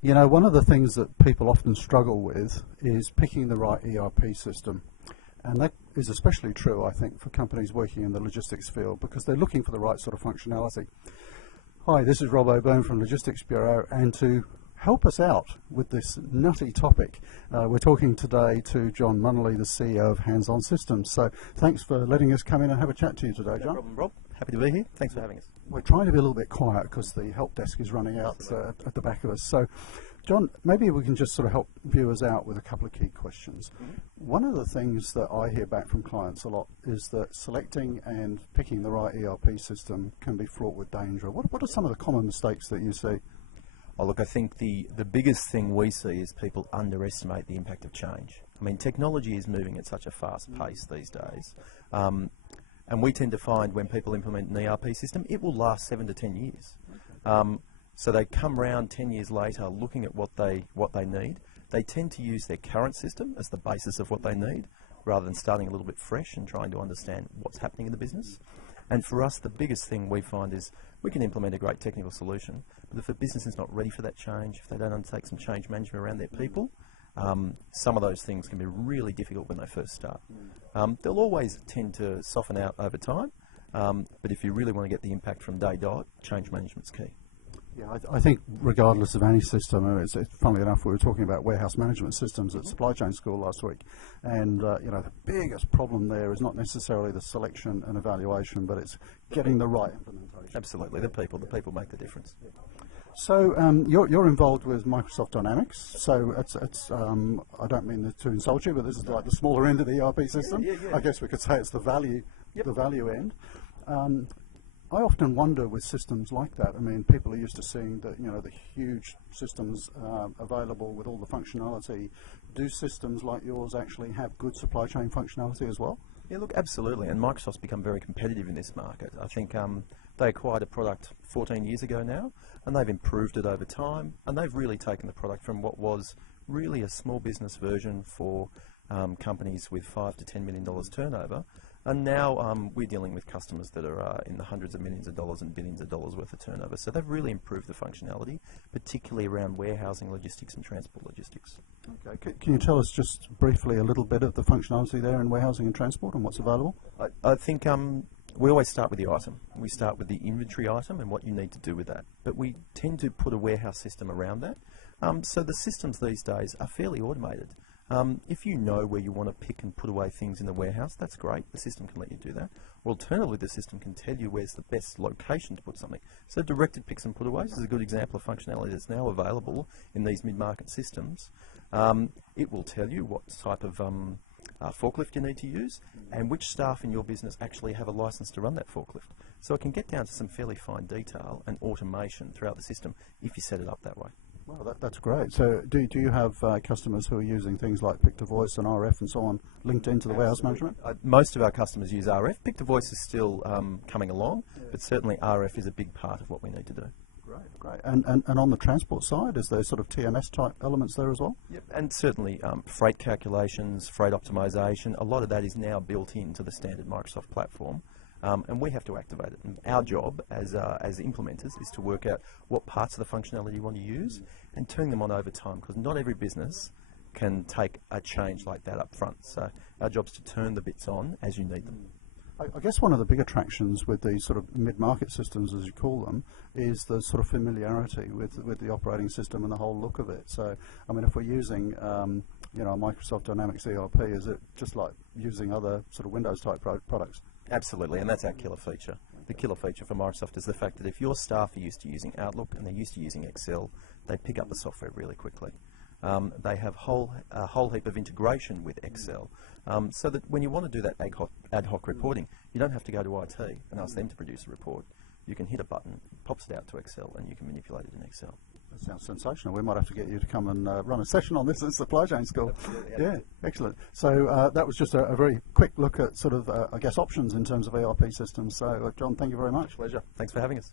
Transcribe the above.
You know, one of the things that people often struggle with is picking the right ERP system. And that is especially true, I think, for companies working in the logistics field because they're looking for the right sort of functionality. Hi, this is Rob O'Byrne from Logistics Bureau, and to help us out with this nutty topic, we're talking today to John Munnelly, the CEO of Hands-On Systems. So thanks for letting us come in and have a chat to you today, John. No problem, Rob. Happy to be here. Thanks for having us. We're trying to be a little bit quiet because the help desk is running out at the back of us. So, John, maybe we can just sort of help viewers out with a couple of key questions. One of the things that I hear back from clients a lot is that selecting and picking the right ERP system can be fraught with danger. What are some of the common mistakes that you see? Oh, look, I think the biggest thing we see is people underestimate the impact of change. I mean, technology is moving at such a fast pace these days. And we tend to find when people implement an ERP system, it will last 7 to 10 years. So they come around 10 years later looking at what they need. They tend to use their current system as the basis of what they need, rather than starting a little bit fresh and trying to understand what's happening in the business. And for us, the biggest thing we find is we can implement a great technical solution, but if a business is not ready for that change, if they don't undertake some change management around their people, some of those things can be really difficult when they first start. They'll always tend to soften out over time, but if you really want to get the impact from day dot, change management's key. Yeah, I think regardless of any system, funnily enough, we were talking about warehouse management systems at supply chain school last week, and you know, the biggest problem there is not necessarily the selection and evaluation, but it's getting the right implementation. Absolutely, the people make the difference. So you're involved with Microsoft Dynamics. So it's I don't mean to insult you, but this is like the smaller end of the ERP system. Yeah. I guess we could say it's the value end. I often wonder with systems like that. I mean, people are used to seeing the huge systems available with all the functionality. Do systems like yours actually have good supply chain functionality as well? Yeah, look, absolutely. And Microsoft's become very competitive in this market. I think they acquired a product 14 years ago now, and they've improved it over time, and they've really taken the product from what was really a small business version for companies with $5 to $10 million turnover. And now we're dealing with customers that are in the hundreds of millions of dollars and billions of dollars worth of turnover. So they've really improved the functionality, particularly around warehousing logistics and transport logistics. Okay. Can you tell us just briefly a little bit of the functionality there in warehousing and transport and what's available? I think we always start with the item. We start with the inventory item and what you need to do with that. But we tend to put a warehouse system around that. So the systems these days are fairly automated. If you know where you want to pick and put away things in the warehouse, that's great. The system can let you do that. Or alternatively, the system can tell you where's the best location to put something. So directed picks and put aways is a good example of functionality that's now available in these mid-market systems. It will tell you what type of forklift you need to use and which staff in your business actually have a license to run that forklift. So it can get down to some fairly fine detail and automation throughout the system if you set it up that way. Well, that's great. So do you have customers who are using things like Pick-to-Voice and RF and so on linked into the warehouse management? Most of our customers use RF. Pick-to-Voice is still coming along, but certainly RF is a big part of what we need to do. Great. And on the transport side, is there sort of TMS type elements there as well? Yep, and certainly freight calculations, freight optimization, a lot of that is now built into the standard Microsoft platform. And we have to activate it. And our job as implementers is to work out what parts of the functionality you want to use and turn them on over time, because not every business can take a change like that up front. So our job is to turn the bits on as you need them. I guess one of the big attractions with these sort of mid-market systems, as you call them, is the sort of familiarity with the operating system and the whole look of it. So, I mean, if we're using Microsoft Dynamics ERP, is it just like using other sort of Windows type products? Absolutely, and that's our killer feature. The killer feature for Microsoft is the fact that if your staff are used to using Outlook and they're used to using Excel, they pick up the software really quickly. They have a whole heap of integration with Excel, so that when you want to do that ad hoc reporting, you don't have to go to IT and ask them to produce a report. You can hit a button, pops it out to Excel, and you can manipulate it in Excel. That sounds sensational. We might have to get you to come and run a session on this at Supply Chain School. Absolutely. Yeah, excellent. So that was just a very quick look at sort of, I guess, options in terms of ERP systems. So, John, thank you very much. Pleasure. Thanks for having us.